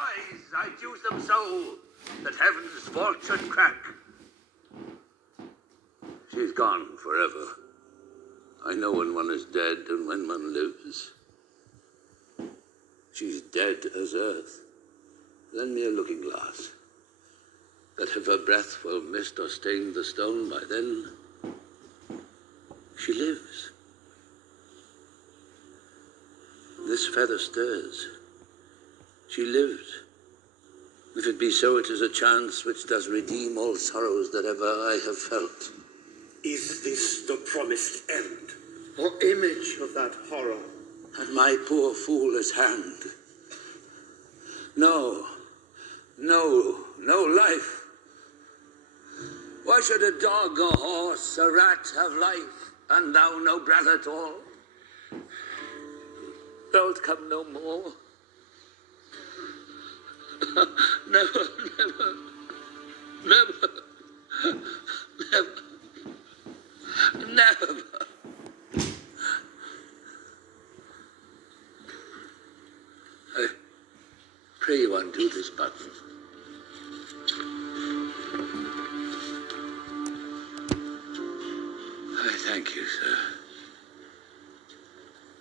eyes, I'd use them so that heaven's vault should crack. She's gone forever. I know when one is dead and when one lives. She's dead as earth. Lend me a looking glass, that if her breath will mist or stain the stone, by then she lives. This feather stirs. She lives. If it be so, it is a chance which does redeem all sorrows that ever I have felt. Is this the promised end, or image of that horror? At my poor foolish hand. No, no life. Why should a dog, a horse, a rat have life, and thou no breath at all? Thou'lt come no more. Never, never, never, never, never. I pray you undo this button. I thank you, sir.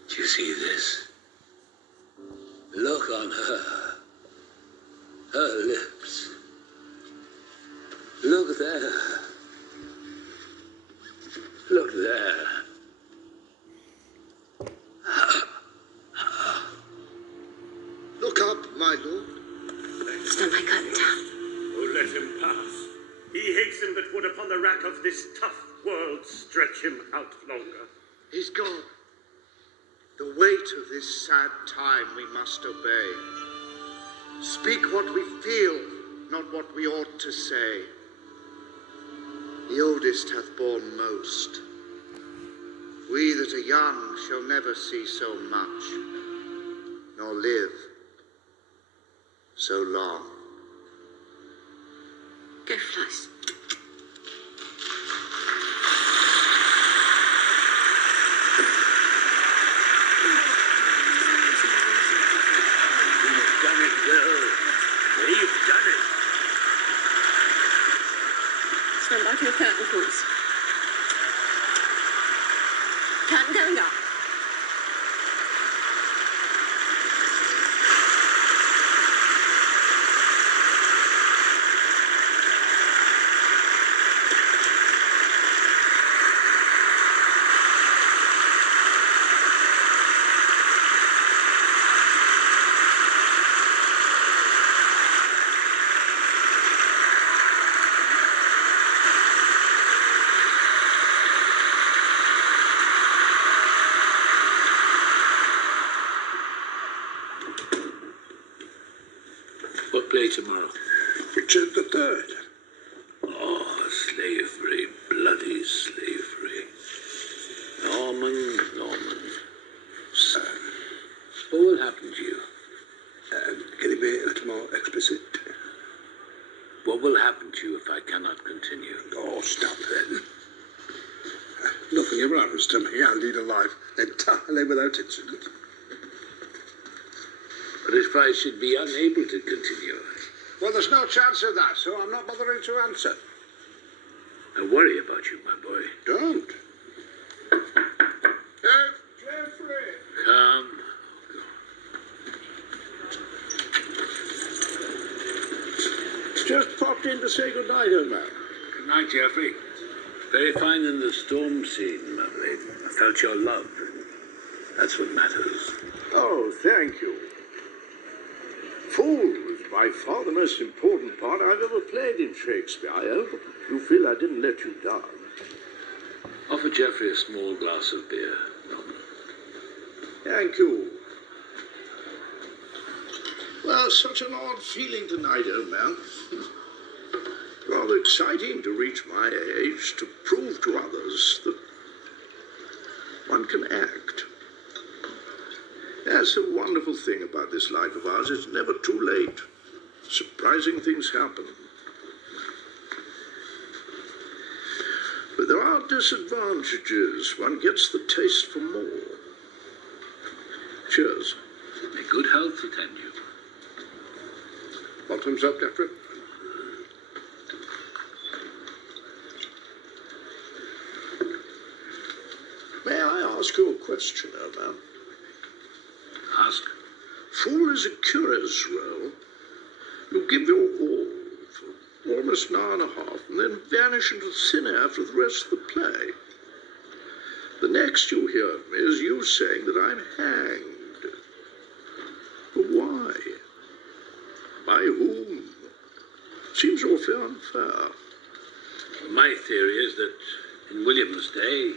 Do you see this? Look on her. Her lips. Look there. Look there. Look up, my lord. Stand my curtain down. Oh, let him pass. He hastened that would upon the rack of this tough world stretch him out longer. He's gone. The weight of this sad time we must obey. Speak what we feel, not what we ought to say. The oldest hath borne most. We that are young shall never see so much, nor live so long. Go, Flies. You've done it, girl. You've done it. Stand back your curtain, please. Curtain going up. What play tomorrow? Richard III. Oh, slavery, bloody slavery. Norman. What will happen to you? Can it be a little more explicit? What will happen to you if I cannot continue? Oh, stop then. Nothing ever happens to me. I lead a life entirely without incident. But if I should be unable to continue? Well, there's no chance of that, so I'm not bothering to answer. I worry about you, my boy. Don't. Jeffrey! Come. Just popped in to say good night, old man. Good night, Geoffrey. Very fine in the storm scene, lovely. I felt your love. That's what matters. Oh, thank you. Fool was by far the most important part I've ever played in Shakespeare. I hope you feel I didn't let you down. Offer Geoffrey a small glass of beer, Norman. Thank you. Well, such an odd feeling tonight, old man. Rather exciting to reach my age, to prove to others that one can act. That's a wonderful thing about this life of ours. It's never too late. Surprising things happen. But there are disadvantages. One gets the taste for more. Cheers. May good health attend you. Bottoms up, Jeffrey. May I ask you a question, old man? Ask. Fool is a curious role. You give your all for almost an hour and a half and then vanish into thin air for the rest of the play. The next you hear of me is you saying that I'm hanged. But why? By whom? Seems awfully unfair. My theory is that in William's day,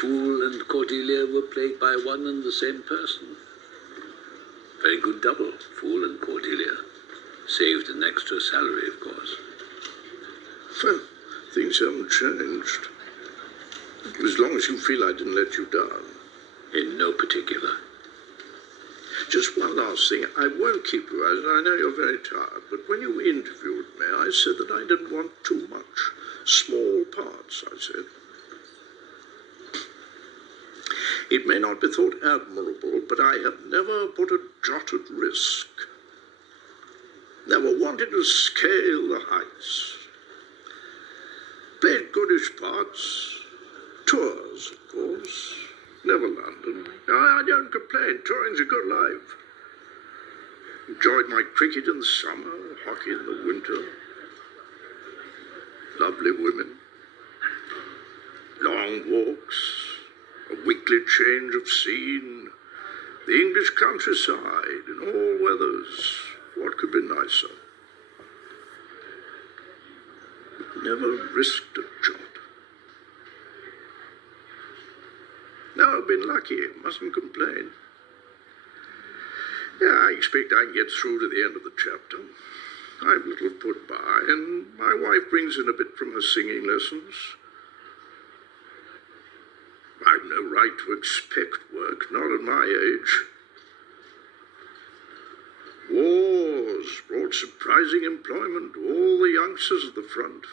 Fool and Cordelia were played by one and the same person. Very good double, Fool and Cordelia. Saved an extra salary, of course. Well, things haven't changed. As long as you feel I didn't let you down. In no particular. Just one last thing. I won't keep you, as I know you're very tired, but when you interviewed me, I said that I didn't want too much. Small parts, I said. It may not be thought admirable, but I have never put a jot at risk. Never wanted to scale the heights. Played goodish parts. Tours, of course. Never London. I don't complain. Touring's a good life. Enjoyed my cricket in the summer, hockey in the winter. Lovely women. Long walks. A weekly change of scene. The English countryside in all weathers. What could be nicer? But never risked a jot. No, I've been lucky. Mustn't complain. Yeah, I expect I can get through to the end of the chapter. I've little put by, and my wife brings in a bit from her singing lessons. I've no right to expect work, not at my age. Wars brought surprising employment to all the youngsters at the front.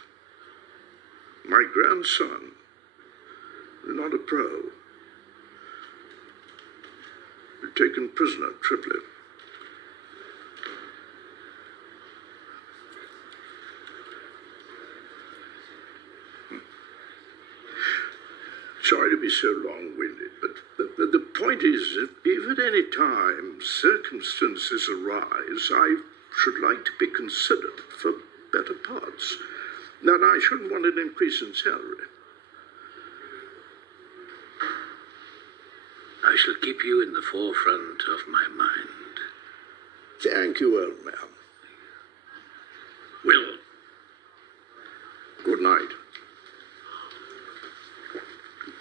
My grandson, not a pro, taken prisoner at Tripoli. Sorry to be so long-winded, but the point is, if at any time circumstances arise, I should like to be considered for better parts. Now, I shouldn't want an increase in salary. I shall keep you in the forefront of my mind. Thank you, old man. Will. Good night.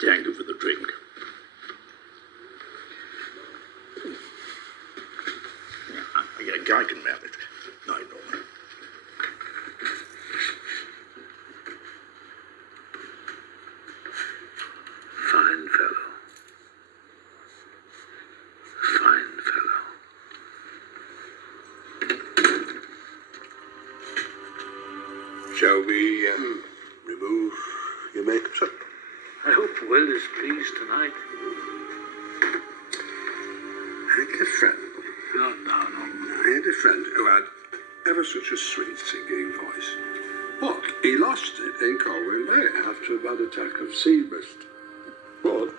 Thank you for the drink. I can manage. Night, Norman. Fine fellow. Fine fellow. Shall we remove your makeup, sir? I hope Will is pleased tonight. I had a friend. Not now, no. I had a friend who had ever such a sweet singing voice. But he lost it in Colwyn Bay after a bad attack of sea mist. But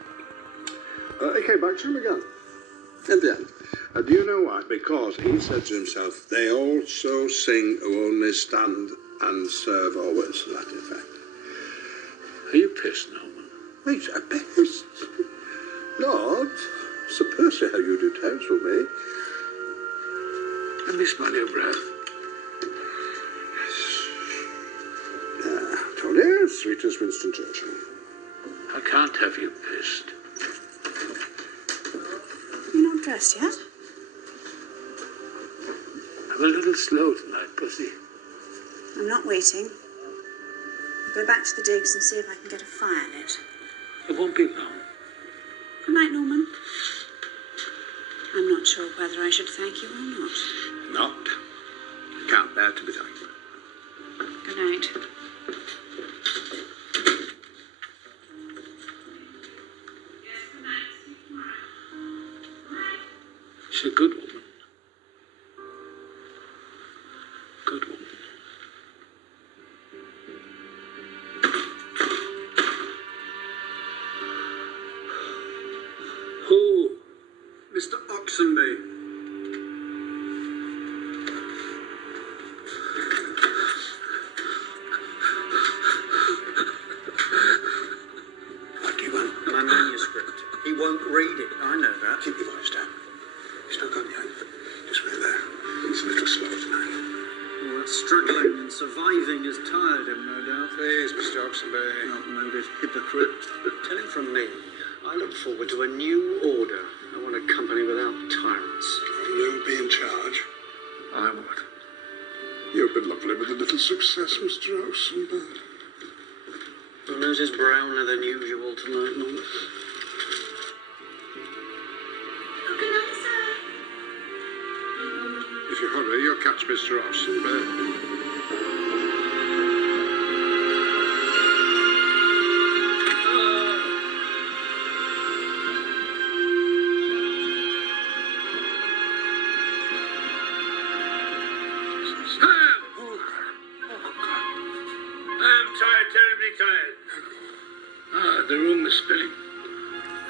it came back to him again. In the end. Do you know why? Because he said to himself, they also sing who only stand and serve always, to that effect. Are you pissed, Norman? He's a pest. Lord, Sir Percy, how you do tales with me. Let me smell your breath. Tony, sweet as Winston Churchill. I can't have you pissed. You're not dressed yet? I'm a little slow tonight, Pussy. I'm not waiting. I'll go back to the digs and see if I can get a fire lit. It won't be long. Good night, Norman. I'm not sure whether I should thank you or not. Not. Can't bear to be thankful. Good night. She's a good woman. Good one. Who? Mr. Oxenby. What do you want? My manuscript. He won't read it. I know that. Keep your voice down. He's not gone yet. Just wait there. He's a little slow tonight. Well, that struggling and surviving has tired him, no doubt. Please, Mr. Oxenby. Outmoded hypocrite. Tell him from me, I look forward to a new order. I want a company without tyrants. You'll be in charge. I would. You've been lovely with a little success, Mr. Rosenberg. Your nose is browner than usual tonight, Norman. Oh, good night, sir. If you hurry, you'll catch Mr. Rosenberg. I'm tired, terribly tired. The room is spinning.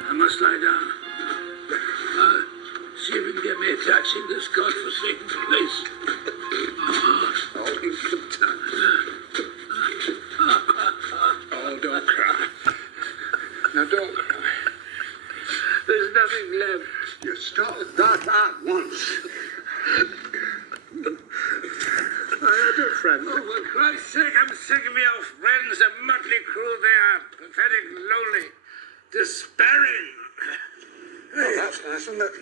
I must lie down. See if you can get me a taxi in this godforsaken place. Oh, in good time. Oh, don't cry. Now, don't cry. There's nothing left. You stop that at once. I had a friend. Oh, for Christ's sake, I'm sick of your friends. A motley crew they are. Pathetic, lonely, despairing. Oh, that's nice, isn't it?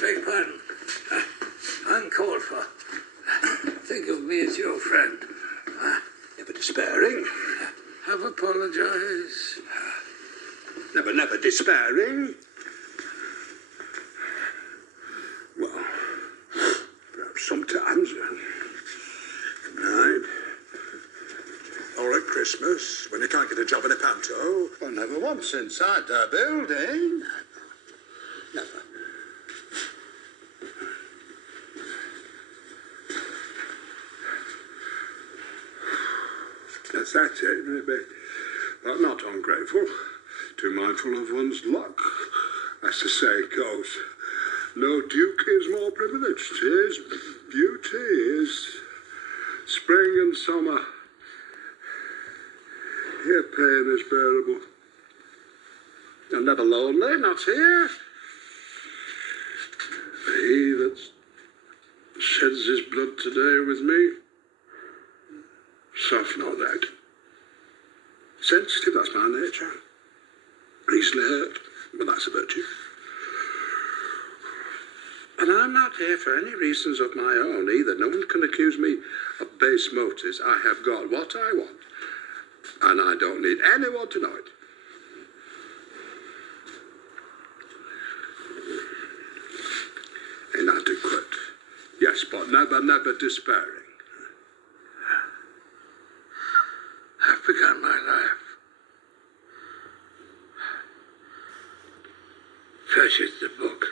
Beg pardon. Uncalled for. Think of me as your friend. Never despairing. Have apologized. Never despairing. Well, perhaps sometimes. Good night. Or at Christmas, when you can't get a job in a panto. Well, never once inside the building. Never. Yes, that's it, maybe. But not ungrateful. Too mindful of one's luck. As the saying goes, no duke is more privileged. His beauty is spring and summer. Here pain is bearable. I'm never lonely, not here. He that sheds his blood today with me, soft no doubt. Sensitive, that's my nature. Easily hurt, but that's a virtue. And I'm not here for any reasons of my own either. No one can accuse me of base motives. I have got what I want, and I don't need anyone to know it. Inadequate. Yes, but never despairing. I've begun my life. Treasured the book.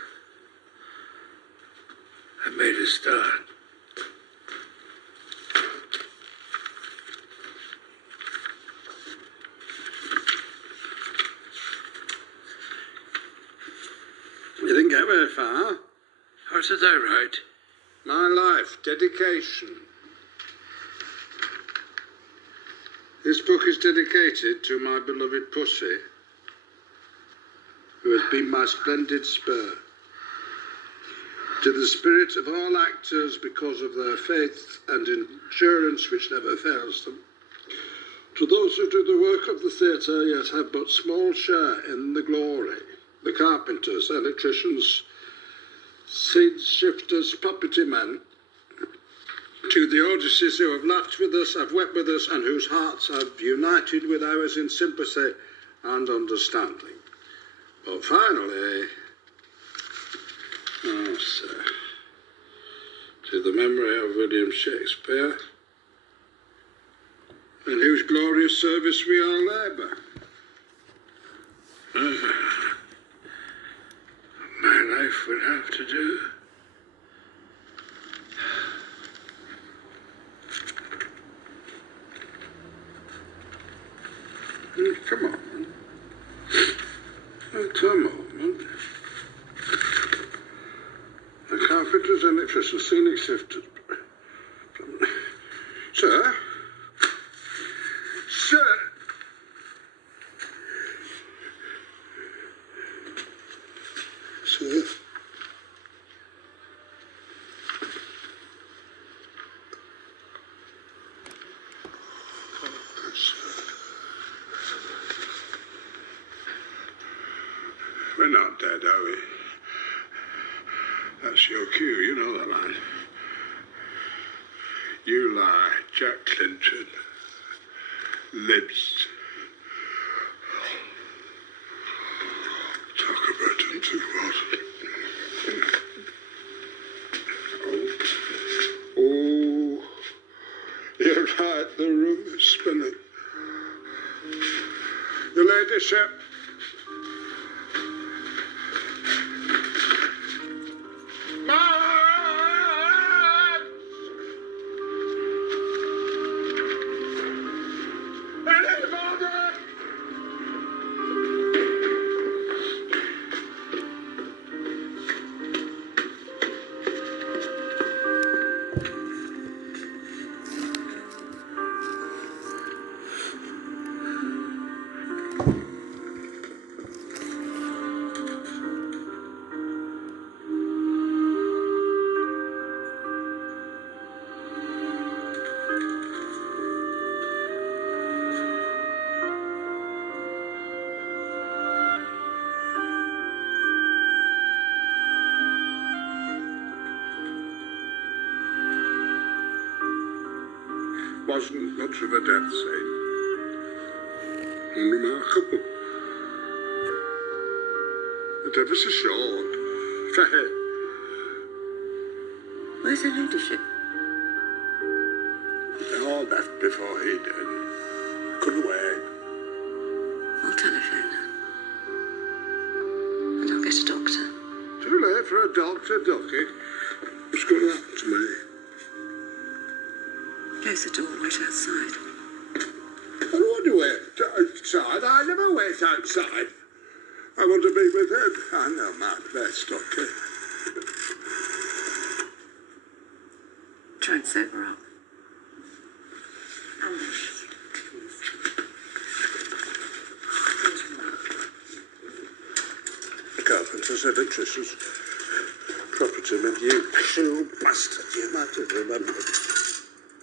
I made a start. You didn't get very far. What did I write? My life, dedication. This book is dedicated to my beloved Pussy, who has been my splendid spur. To the spirit of all actors because of their faith and endurance which never fails them. To those who do the work of the theatre yet have but small share in the glory. The carpenters, electricians, seed shifters, puppety men. To the Odysseys who have laughed with us, have wept with us, and whose hearts have united with ours in sympathy and understanding. But finally, oh, sir, to the memory of William Shakespeare, in whose glorious service we all labour. My life will have to do. Come on. Wait a moment. The carpenter's electrician, scenic shift. Sir? Sir? Sir? We're not dead, are we? That's your cue, you know that line. You lie, Jack Clinton. Lives. Talk about him too what? Oh, you're right, the room is spinning. Your ladyship. Wasn't much of a death scene. Unremarkable. But ever so short. Fair. Where's her ladyship? They all left before he did. Couldn't wait. I'll telephone her. And I'll get a doctor. Too late for a doctor, Ducky. What's going to happen to me? Close the door, wait outside. I don't want to wait outside. I never wait outside. I want to be with him. I know my place, Ducky. Try and sober up. The carpenter's electrician's property meant you cruel bastard. You might have remembered.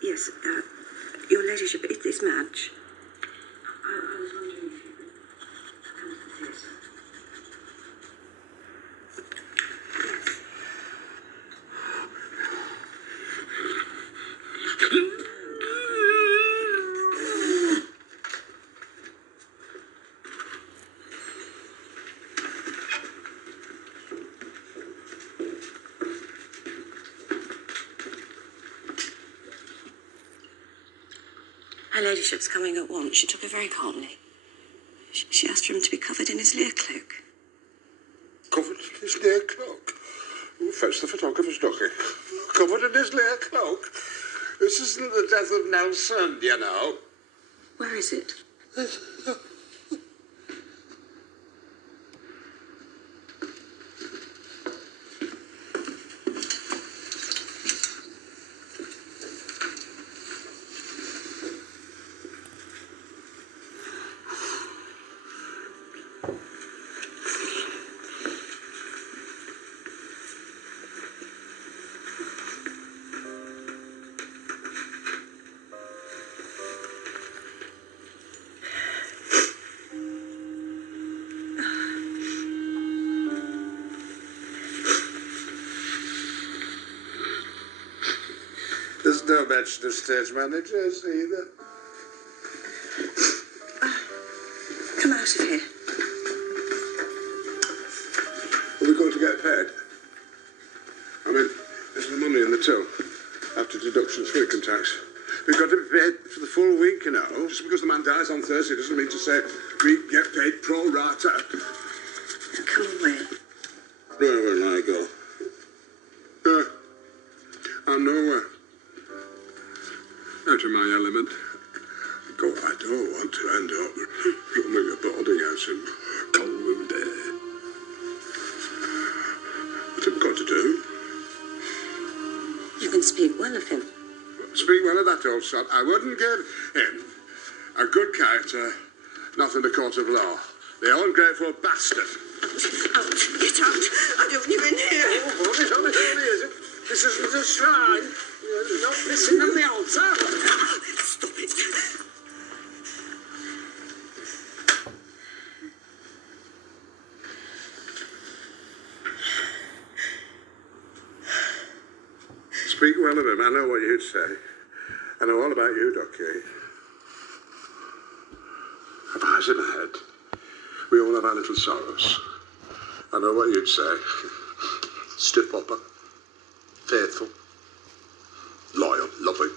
Yes, your ladyship, is this Madge? I was wondering if you could come to the theatre. Her ladyship's coming at once. She took it very calmly. She asked for him to be covered in his Lear cloak. Covered in his Lear cloak? Who fetched the photographer's Ducky? Covered in his Lear cloak? This isn't the death of Nelson, you know. Where is it? There's no mention of stage managers either. Come out of here. Are we going to get paid? I mean, there's the money in the till, after deductions for income tax. We've got to be paid for the full week, you know. Just because the man dies on Thursday doesn't mean to say we get paid pro rata. Come away. Where will I go? I'm nowhere. Out of my element. Go right. don't want to end up running a boarding house in Colwyn Bay. What have I got to do? You can speak well of him. Speak well of that old sod. I wouldn't give him a good character, not in the court of law. The ungrateful bastard. Out! Get out! I don't want you in here! Oh, hold it, is it? This isn't a shrine. You're not missing on the altar. Stop it! Speak well of him. I know what you'd say. I know all about you, Ducky. I've eyes in my head. We all have our little sorrows. I know what you'd say. Stiff-upper. Faithful. Loyal. Loving.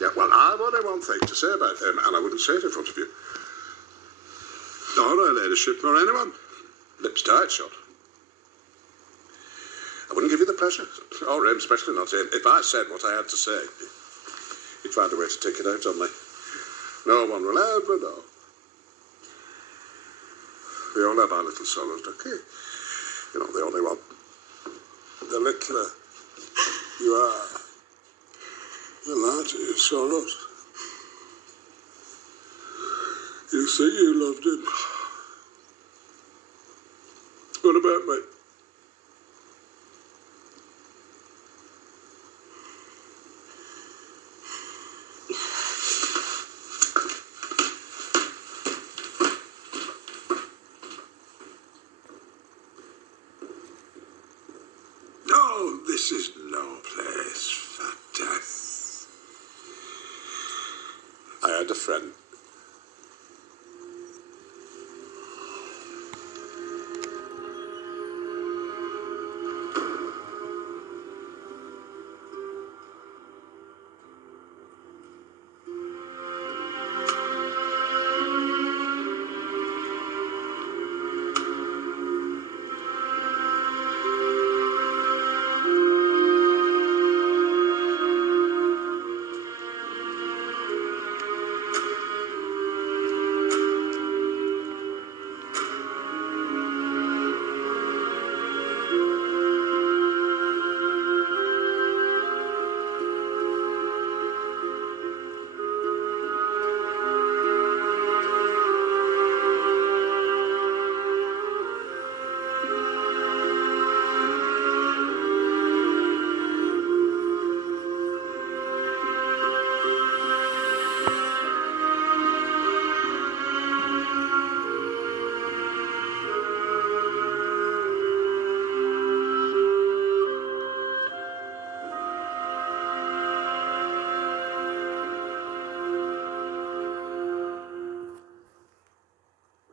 Yeah, well, I've only one thing to say about him, and I wouldn't say it in front of you. Nor her ladyship, nor anyone. Lips tight shut. I wouldn't give you the pleasure, or him, especially not him. If I said what I had to say, he'd find a way to take it out on me. No one will ever know. We all have our little sorrows, Ducky. You're not the only one. The littler you are, the larger your sorrows. You say you loved him. What about me? No, this is no place for death. I had a friend